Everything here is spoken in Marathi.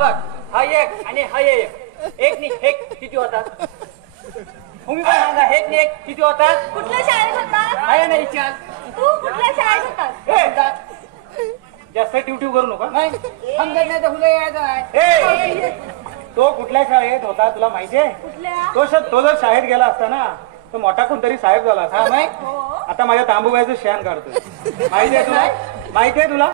बघ हा एक आणि हा एक नी एक किती होतात? तुम्ही पण सांगा एक नी एक किती होतात? कुठल्या शाळेत होता? आहे ना विचार. तू कुठल्या शाळेत होता? जास्त ट्यूट्यू करू नका. नाही समजत नाही तर हुला यायचं आहे. तो कुठल्या शाळेत होता तुला माहितीये? कुठल्या? तो जर शाळेत गेला असता ना तो मोठा कोणतरी साहेब झाला असता. हा, माहित? आता माझ्या तांबूबाईचं शेण काढतोय. माहितीये तुला?